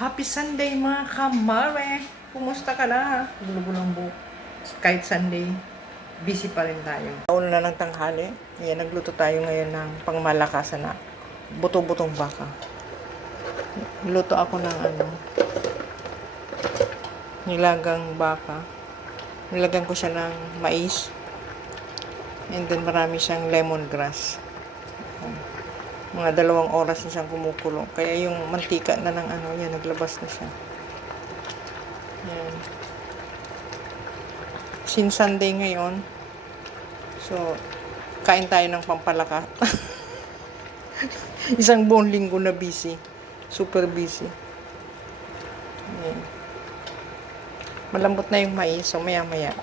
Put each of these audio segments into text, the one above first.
Happy Sunday mga kamare! Kumusta ka na? Bulong buhok. Kahit Sunday, busy pa rin tayo. Taon na ng tanghali. Ayan, nagluto tayo ngayon ng pangmalakasan na buto-butong baka. Luto ako ng nilagang baka. Nilagyan ko siya ng mais. And then marami siyang lemongrass. Mga 2 oras na siyang kumukulo. Kaya yung mantika na ng yan, naglabas na siya. Yan. Since Sunday ngayon, so, kain tayo ng pampalaka. Isang buong linggo na busy. Super busy. Yan. Malambot na yung mais, so maya-maya.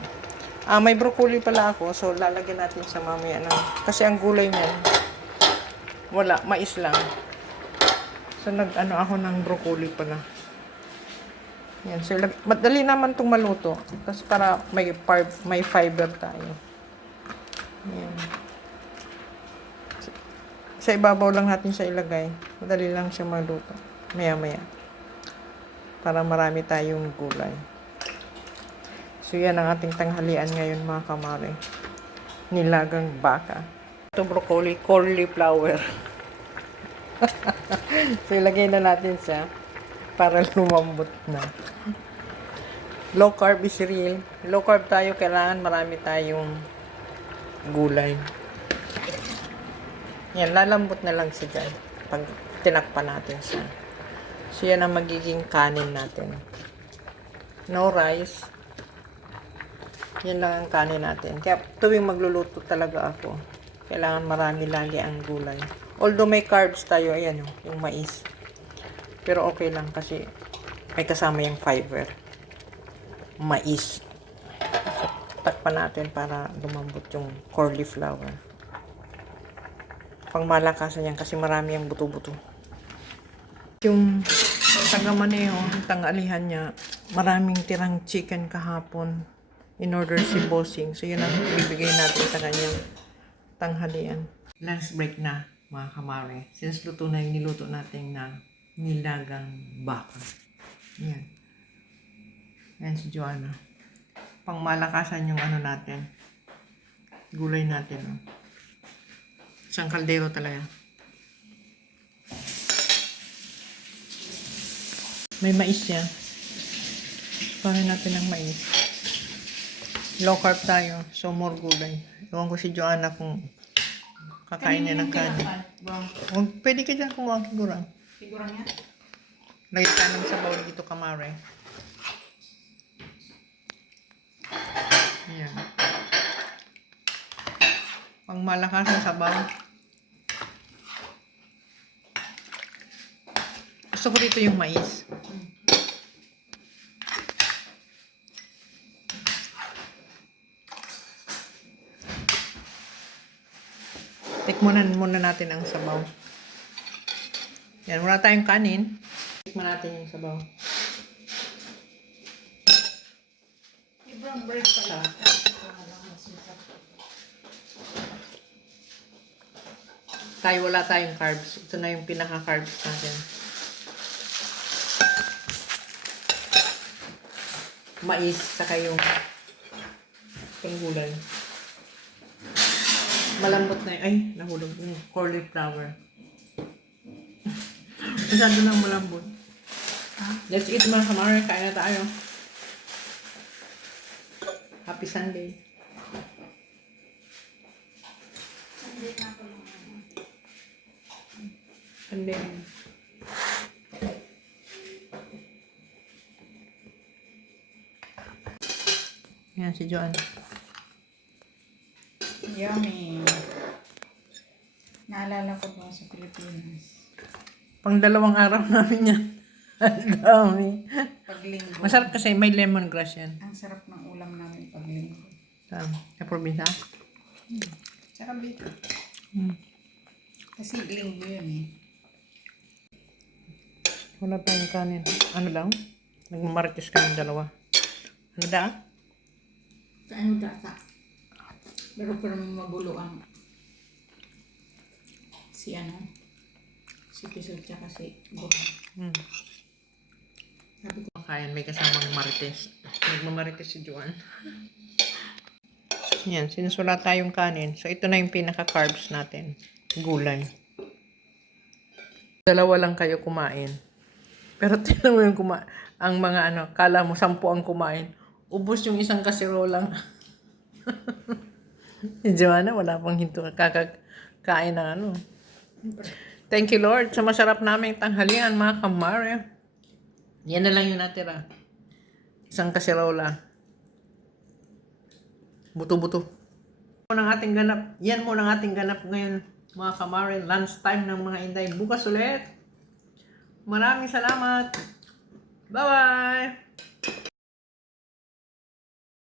May broccoli pala ako, so lalagyan natin sa mamaya na. Kasi ang gulay niya, wala, mais lang. So ako ng broccoli pala. Yan, so madali naman itong maluto. Tapos para may fiber tayo. Yan. Sa ibabaw lang natin siya ilagay. Madali lang siya maluto. Maya-maya. Para marami tayong gulay. So yan ang ating tanghalian ngayon mga kamare. Nilagang baka. Ito broccoli, cauliflower. So ilagay na natin siya para lumambot na. Low carb is real. Low carb tayo, kailangan marami tayong gulay. Yan, lalambot na lang siya dyan pag tinakpan natin siya. So yan ang magiging kanin natin. No rice. Yan lang ang kanin natin. Kaya tuwing magluluto talaga ako, kailangan marami lagi ang gulay. Although may carbs tayo, ayan yung mais. Pero okay lang kasi may kasama yung fiber. Mais. So, takpan natin para lumambot yung cauliflower. Pangmalakasan yan kasi marami yung buto-buto. Yung taga-maneho, tanghalihan niya, maraming tirang chicken kahapon. In order si bossing. So, yun ang bibigay natin sa kanyang tanghalian. Lunch break na, mga kamare. Since luto na yung niluto natin na nilagang baka. Yan. Yan si Joanna. Pangmalakasan yung natin. Gulay natin. Oh. Isang kaldero talaga. May mais yan. Paano natin ng mais? Low carb tayo, so more gulay. Ewan ko si Joanna kung kakain niya ng kanin. Pwede ka dyan kumuha siguro. Siguro nga? Lagay ka ng sabaw dito, kamare. Ayan. Pang malakas ang sabaw. Gusto ko dito yung mais. Tikman muna natin ang sabaw. Yan, wala tayong kanin. Tikman natin yung sabaw. Ibang bread pala. Wala tayong carbs. Ito na yung pinaka-carbs natin. Mais, saka yung panggulay. Malambot na yun. Ay, nahulog yung cauliflower. Masyado lang malambot. Let's eat mga kamare. Kain na tayo. Happy Sunday. Sunday. Yan si Joanna. Yummy. Naalala ko ba sa Pilipinas? Pang 2 araw namin yan. Ang dami. Paglinggo. Masarap kasi may lemongrass yan. Ang sarap ng ulam namin paglinggo. Sa probinsya. Tsaka dito. Kasi linggo yun eh. Wala tayong kanin. Ano daw? Nagmamarkis kami 2. Ano daw? Kain mo data. Pero magulo ang si Kisot tsaka si Buha. kumakain. May kasamang marites. Nagmamarites si Juan. Yan, sinusulat tayong kanin. So, ito na yung pinaka-carbs natin. Gulay. Dalawa lang kayo kumain. Pero tingnan mo yung ang mga ano, kala mo 10 ang kumain. Ubus yung isang kasirolang. Si Joanna, wala pang hinto. Kakakain ng ano. Thank you, Lord, sa masarap naming tanghalian, mga kamare. Yan na lang yung natira. Isang kasirola. Buto-buto. Yan muna ang ating ganap ngayon, mga kamare. Lunch time ng mga Inday. Bukas ulit. Maraming salamat. Bye-bye!